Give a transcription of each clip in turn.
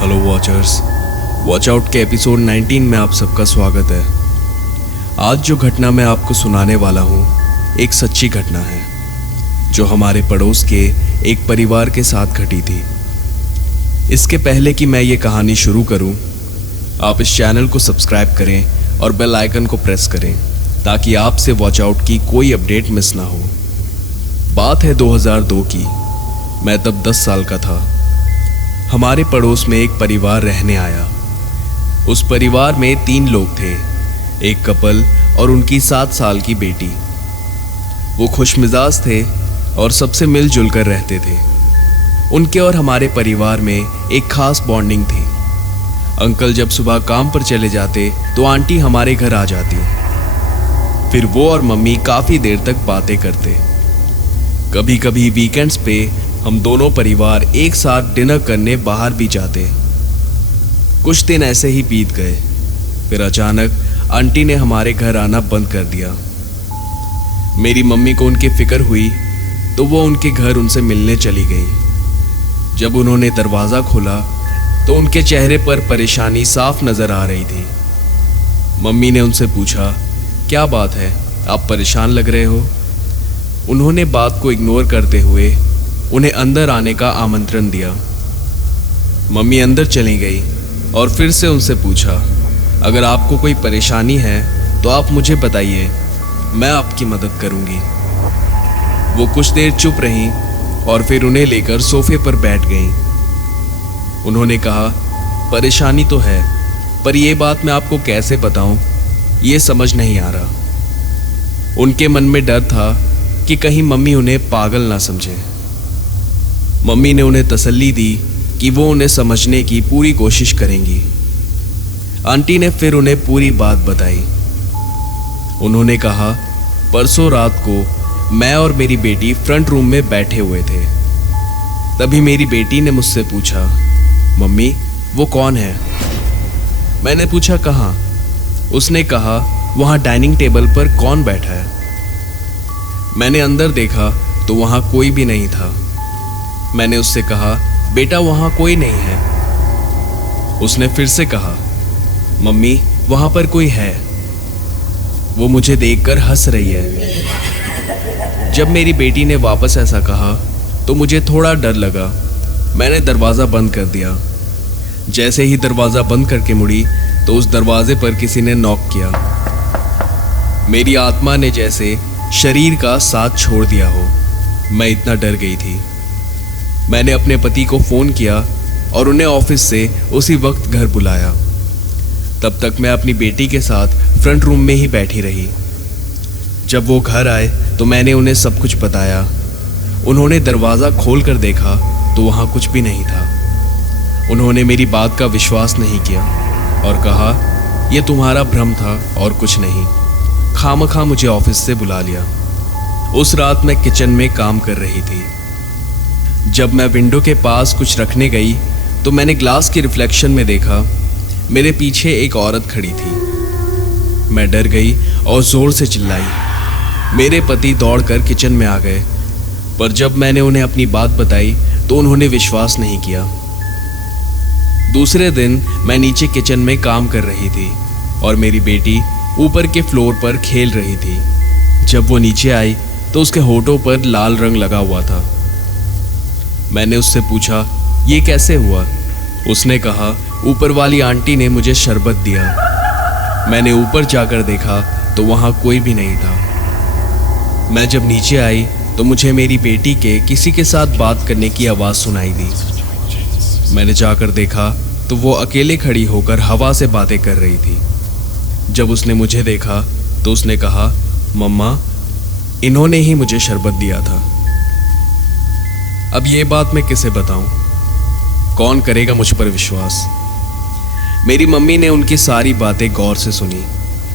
Hello watchers, watch out के episode 19 में आप सबका स्वागत है। आज जो घटना मैं आपको सुनाने वाला हूँ एक सच्ची घटना है जो हमारे पड़ोस के एक परिवार के साथ घटी थी। इसके पहले कि मैं ये कहानी शुरू करूँ, आप इस चैनल को सब्सक्राइब करें और बेल आइकन को प्रेस करें ताकि आपसे वॉच आउट की कोई अपडेट मिस ना हो। बात है 2002 की। मैं तब 10 साल का था। हमारे पड़ोस में एक परिवार रहने आया। उस परिवार में 3 लोग थे, एक कपल और उनकी 7 साल की बेटी। वो खुशमिजाज थे और सबसे मिलजुल कर रहते थे। उनके और हमारे परिवार में एक खास बॉन्डिंग थी। अंकल जब सुबह काम पर चले जाते तो आंटी हमारे घर आ जाती। फिर वो और मम्मी काफ़ी देर तक बातें करते। कभी कभी वीकेंड्स पे हम दोनों परिवार एक साथ डिनर करने बाहर भी जाते। कुछ दिन ऐसे ही बीत गए। फिर अचानक आंटी ने हमारे घर आना बंद कर दिया। मेरी मम्मी को उनकी फिक्र हुई तो वो उनके घर उनसे मिलने चली गई। जब उन्होंने दरवाज़ा खोला तो उनके चेहरे पर परेशानी साफ नज़र आ रही थी। मम्मी ने उनसे पूछा, क्या बात है, आप परेशान लग रहे हो? उन्होंने बात को इग्नोर करते हुए उन्हें अंदर आने का आमंत्रण दिया। मम्मी अंदर चली गई और फिर से उनसे पूछा, अगर आपको कोई परेशानी है तो आप मुझे बताइए, मैं आपकी मदद करूंगी। वो कुछ देर चुप रहीं और फिर उन्हें लेकर सोफे पर बैठ गईं। उन्होंने कहा, परेशानी तो है, पर यह बात मैं आपको कैसे बताऊं, ये समझ नहीं आ रहा। उनके मन में डर था कि कहीं मम्मी उन्हें पागल ना समझे। मम्मी ने उन्हें तसल्ली दी कि वो उन्हें समझने की पूरी कोशिश करेंगी। आंटी ने फिर उन्हें पूरी बात बताई। उन्होंने कहा, परसों रात को मैं और मेरी बेटी फ्रंट रूम में बैठे हुए थे। तभी मेरी बेटी ने मुझसे पूछा, मम्मी वो कौन है? मैंने पूछा, कहाँ? उसने कहा, वहाँ डाइनिंग टेबल पर कौन बैठा है? मैंने अंदर देखा तो वहाँ कोई भी नहीं था। मैंने उससे कहा, बेटा वहाँ कोई नहीं है। उसने फिर से कहा, मम्मी वहाँ पर कोई है। वो मुझे देखकर हंस रही है। जब मेरी बेटी ने वापस ऐसा कहा तो मुझे थोड़ा डर लगा। मैंने दरवाज़ा बंद कर दिया। जैसे ही दरवाज़ा बंद करके मुड़ी तो उस दरवाजे पर किसी ने नॉक किया। मेरी आत्मा ने जैसे शरीर का साथ छोड़ दिया हो। मैं इतना डर गई थी। मैंने अपने पति को फ़ोन किया और उन्हें ऑफिस से उसी वक्त घर बुलाया। तब तक मैं अपनी बेटी के साथ फ्रंट रूम में ही बैठी रही। जब वो घर आए तो मैंने उन्हें सब कुछ बताया। उन्होंने दरवाज़ा खोल कर देखा तो वहाँ कुछ भी नहीं था। उन्होंने मेरी बात का विश्वास नहीं किया और कहा, यह तुम्हारा भ्रम था और कुछ नहीं, खामखा मुझे ऑफिस से बुला लिया। उस रात मैं किचन में काम कर रही थी। जब मैं विंडो के पास कुछ रखने गई तो मैंने ग्लास की रिफ्लेक्शन में देखा, मेरे पीछे एक औरत खड़ी थी। मैं डर गई और ज़ोर से चिल्लाई। मेरे पति दौड़कर किचन में आ गए, पर जब मैंने उन्हें अपनी बात बताई तो उन्होंने विश्वास नहीं किया। दूसरे दिन मैं नीचे किचन में काम कर रही थी और मेरी बेटी ऊपर के फ्लोर पर खेल रही थी। जब वो नीचे आई तो उसके होठों पर लाल रंग लगा हुआ था। मैंने उससे पूछा, ये कैसे हुआ? उसने कहा, ऊपर वाली आंटी ने मुझे शरबत दिया। मैंने ऊपर जाकर देखा तो वहाँ कोई भी नहीं था। मैं जब नीचे आई तो मुझे मेरी बेटी के किसी के साथ बात करने की आवाज़ सुनाई दी। मैंने जाकर देखा तो वो अकेले खड़ी होकर हवा से बातें कर रही थी। जब उसने मुझे देखा तो उसने कहा, मम्मा इन्होंने ही मुझे शरबत दिया था। अब ये बात मैं किसे बताऊं? कौन करेगा मुझ पर विश्वास? मेरी मम्मी ने उनकी सारी बातें गौर से सुनी।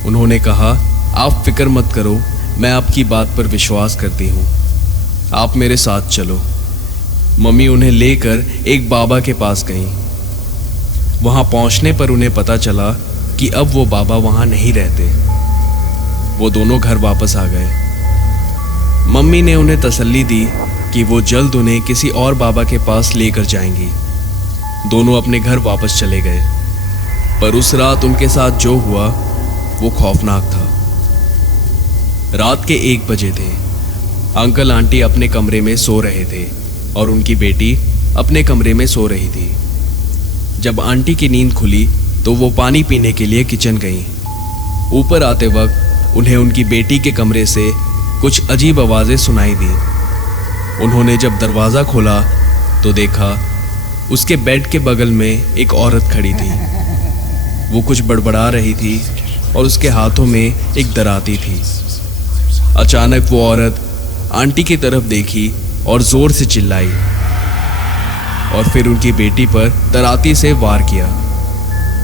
उन्होंने कहा, आप फिक्र मत करो, मैं आपकी बात पर विश्वास करती हूँ, आप मेरे साथ चलो। मम्मी उन्हें लेकर एक बाबा के पास गईं। वहाँ पहुँचने पर उन्हें पता चला कि अब वो बाबा वहाँ नहीं रहते। वो दोनों घर वापस आ गए। मम्मी ने उन्हें तसल्ली दी कि वो जल्द उन्हें किसी और बाबा के पास लेकर जाएंगी। दोनों अपने घर वापस चले गए। पर उस रात उनके साथ जो हुआ वो खौफनाक था। रात के 1 बजे थे। अंकल आंटी अपने कमरे में सो रहे थे और उनकी बेटी अपने कमरे में सो रही थी। जब आंटी की नींद खुली तो वो पानी पीने के लिए किचन गईं। ऊपर आते वक्त उन्हें उनकी बेटी के कमरे से कुछ अजीब आवाज़ें सुनाई दी। उन्होंने जब दरवाज़ा खोला तो देखा उसके बेड के बगल में एक औरत खड़ी थी। वो कुछ बड़बड़ा रही थी और उसके हाथों में एक दराती थी। अचानक वो औरत आंटी की तरफ देखी और जोर से चिल्लाई और फिर उनकी बेटी पर दराती से वार किया।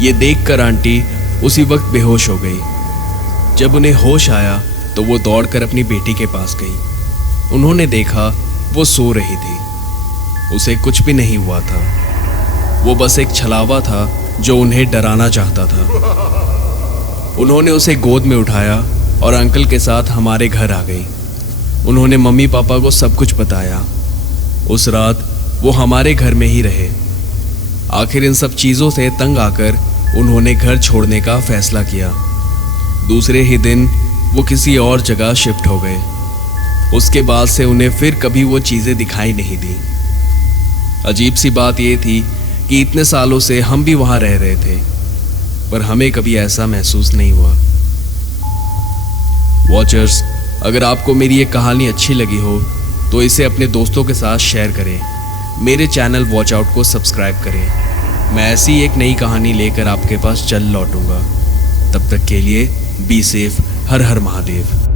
ये देखकर आंटी उसी वक्त बेहोश हो गई। जब उन्हें होश आया तो वो दौड़कर अपनी बेटी के पास गई। उन्होंने देखा वो सो रही थी। उसे कुछ भी नहीं हुआ था। वो बस एक छलावा था जो उन्हें डराना चाहता था। उन्होंने उसे गोद में उठाया और अंकल के साथ हमारे घर आ गई। उन्होंने मम्मी पापा को सब कुछ बताया। उस रात वो हमारे घर में ही रहे। आखिर इन सब चीज़ों से तंग आकर उन्होंने घर छोड़ने का फैसला किया। दूसरे ही दिन वो किसी और जगह शिफ्ट हो गए। उसके बाद से उन्हें फिर कभी वो चीज़ें दिखाई नहीं दी। अजीब सी बात ये थी कि इतने सालों से हम भी वहाँ रह रहे थे, पर हमें कभी ऐसा महसूस नहीं हुआ। वॉचर्स, अगर आपको मेरी ये कहानी अच्छी लगी हो तो इसे अपने दोस्तों के साथ शेयर करें। मेरे चैनल वॉच आउट को सब्सक्राइब करें। मैं ऐसी एक नई कहानी लेकर आपके पास जल्द लौटूंगा। तब तक के लिए be safe. Her her Mahadev.